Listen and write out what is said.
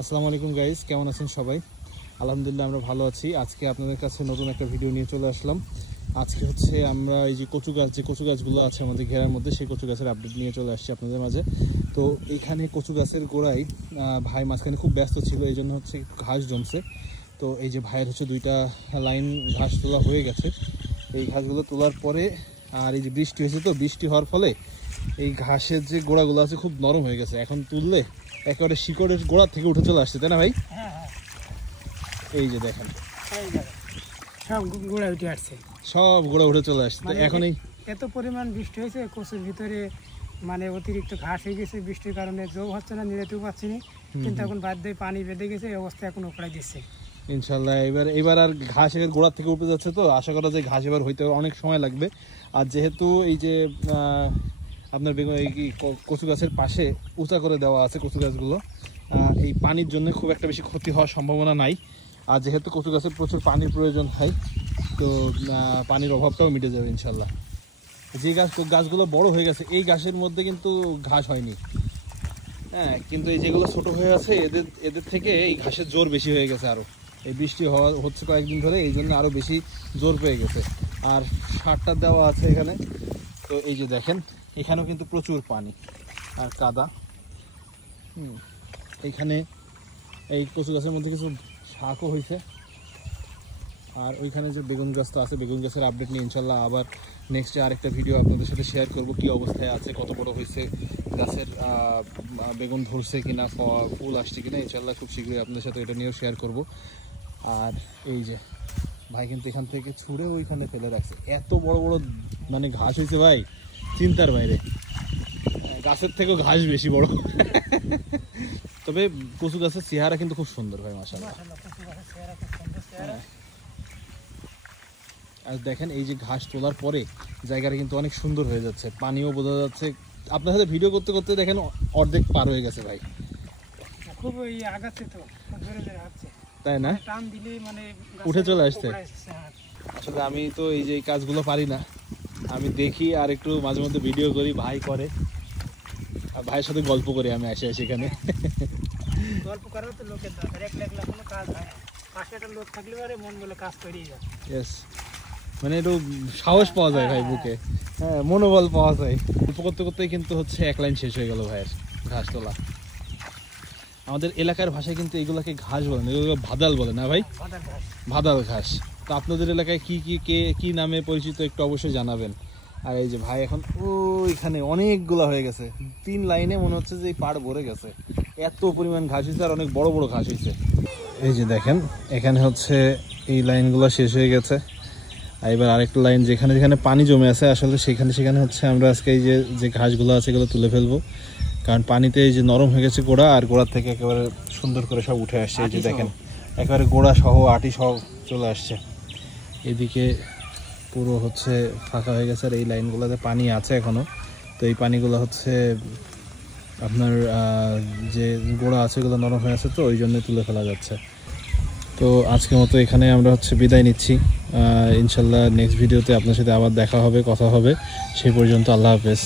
আসসালামু আলাইকুম গাইস, কেমন আছেন সবাই? আলহামদুলিল্লাহ আমরা ভালো আছি। আজকে আপনাদের কাছে নতুন একটা ভিডিও নিয়ে চলে আসলাম। আজকে হচ্ছে আমরা এই যে কচু গাছগুলো আছে আমাদের ঘেরার মধ্যে, সেই কচু গাছের আপডেট নিয়ে চলে আসছি আপনাদের মাঝে। তো এইখানে কচু গাছের গোড়ায় ভাই মাঝখানে খুব ব্যস্ত ছিল, এই জন্য হচ্ছে ঘাস জমছে। তো এই যে ভাইয়ের হচ্ছে 2টা লাইন ঘাস তোলা হয়ে গেছে। এই ঘাসগুলো তোলার পরে আর এই যে বৃষ্টি হয়েছে, তো বৃষ্টি হওয়ার ফলে এই ঘাসের যে গোড়াগুলো আছে খুব নরম হয়ে গেছে। এখন তুললে একেবারে শিকড়ের গোড়া থেকে উঠে চলে আসছে, তাই না ভাই? এই যে দেখেন সব গোড়া উঠে আসছে, সব গোড়া উঠে চলে আসছে। এখন এই এত পরিমাণ বৃষ্টি হয়েছে, কচুর ভিতরে মানে অতিরিক্ত ঘাস হয়ে গেছে। বৃষ্টির কারণে জব হচ্ছে না, নিরাতেও পাচ্ছি না, কিন্তু এখন বাদ দিয়ে পানি বেঁধে গেছে, এই অবস্থা এখন উপড়াই দিচ্ছে ইনশাল্লাহ। এবার আর ঘাস এর গোড়া থেকে উঠে যাচ্ছে, তো আশা করা যায় ঘাস এবার হইতে অনেক সময় লাগবে। আর যেহেতু এই যে আপনার এই কচু গাছের পাশে উঁচা করে দেওয়া আছে কচু গাছগুলো, এই পানির জন্য খুব একটা বেশি ক্ষতি হওয়ার সম্ভাবনা নাই। আর যেহেতু কচু গাছের প্রচুর পানির প্রয়োজন হয়, তো পানির অভাবটাও মিটে যাবে ইনশাল্লাহ। যে গাছগুলো বড় হয়ে গেছে, এই গাছের মধ্যে কিন্তু ঘাস হয়নি, কিন্তু এই যেগুলো ছোট হয়ে আছে এদের থেকে এই ঘাসের জোর বেশি হয়ে গেছে। আরও এই বৃষ্টি হচ্ছে কয়েকদিন ধরে, এই জন্য আরও বেশি জোর পেয়ে গেছে। আর সারটা দেওয়া আছে এখানে। তো এই যে দেখেন, এখানেও কিন্তু প্রচুর পানি আর কাদা। এইখানে এই কচু গাছের মধ্যে কিছু শাকও হয়েছে। আর ওইখানে যে বেগুন গাছ তো আছে, বেগুন গাছের আপডেট নিয়ে ইনশাল্লাহ আবার নেক্সটে আরেকটা ভিডিও আপনাদের সাথে শেয়ার করব, কী অবস্থায় আছে, কত বড় হয়েছে গাছের, বেগুন ধরছে কিনা, ফুল আসছে কিনা, ইনশাল্লাহ খুব শীঘ্রই আপনাদের সাথে এটা নিয়েও শেয়ার করব। আর এই যে ভাই কিন্তু এখান থেকে ছুঁড়ে ওইখানে ফেলে রাখছে, এত বড় বড় মানে ঘাস হয়েছে ভাই, চিন্তার বাইরে। গাছের থেকেও ঘাস বেশি বড়। তবে কচু গাছের চেহারা কিন্তু খুব সুন্দর ভাই, মাশাআল্লাহ। আর দেখেন এই যে ঘাস তোলার পরে জায়গাটা কিন্তু অনেক সুন্দর হয়ে যাচ্ছে, পানিও বোঝা যাচ্ছে। আপনার সাথে ভিডিও করতে করতে দেখেন অর্ধেক পার হয়ে গেছে ভাই, খুব আগাচ্ছে, তো তাই না? টান দিলে মানে উঠে চলে আসছে। আসলে আমি তো এই যে কাজগুলো পারি না, আমি দেখি আর একটু মাঝে মধ্যে ভিডিও করি, ভাই করে, আর ভাইয়ের সাথে গল্প করি আমি আসে এখানে। গল্প করার তো লোকের দরকার, একলা একলা কোনো কাজ হয় না, পাশে একটা লোক থাকলে পরে মন বলে কাজ করেই যায়। ইয়েস, মানে একটু সাহস পাওয়া যায় ভাই বুকে, মনোবল পাওয়া যায়। গল্প করতে করতেই কিন্তু হচ্ছে এক লাইন শেষ হয়ে গেল ভাইয়ের ঘাস তোলা। আমাদের এলাকার ভাষায় কিন্তু এগুলাকে ঘাস বলে না, এগুলো ভাদাল বলে না ভাই? ভাদাল ঘাস। তো আপনাদের এলাকায় কি নামে পরিচিত একটু অবশ্যই জানাবেন। আর এই যে ভাই এখন ওইখানে অনেকগুলা হয়ে গেছে, 3 লাইনে মনে হচ্ছে যে এই পাড় ভরে গেছে, এত পরিমাণ ঘাস হয়েছে, আর অনেক বড় বড় ঘাস হয়েছে। এই যে দেখেন এখানে হচ্ছে এই লাইনগুলো শেষ হয়ে গেছে। আর এবার আরেকটা লাইন যেখানে যেখানে পানি জমে আছে, আসলে সেখানে হচ্ছে আমরা আজকে এই যে ঘাসগুলো আছে এগুলো তুলে ফেলবো, কারণ পানিতে এই যে নরম হয়ে গেছে গোড়া, আর গোড়ার থেকে একেবারে সুন্দর করে সব উঠে আসছে। এই যে দেখেন একেবারে গোড়া সহ আটি সহ চলে আসছে। এদিকে পুরো হচ্ছে ফাঁকা হয়ে গেছে, আর এই লাইনগুলোতে পানি আছে এখনো। তো এই পানিগুলো হচ্ছে আপনার যে গোড়া আছে এগুলো নরম হয়ে আছে, তো ওই জন্য তুলে ফেলা যাচ্ছে। তো আজকের মতো এখানে আমরা হচ্ছে বিদায় নিচ্ছি। ইনশাল্লাহ নেক্সট ভিডিওতে আপনার সাথে আবার দেখা হবে, কথা হবে। সেই পর্যন্ত আল্লাহ হাফেজ।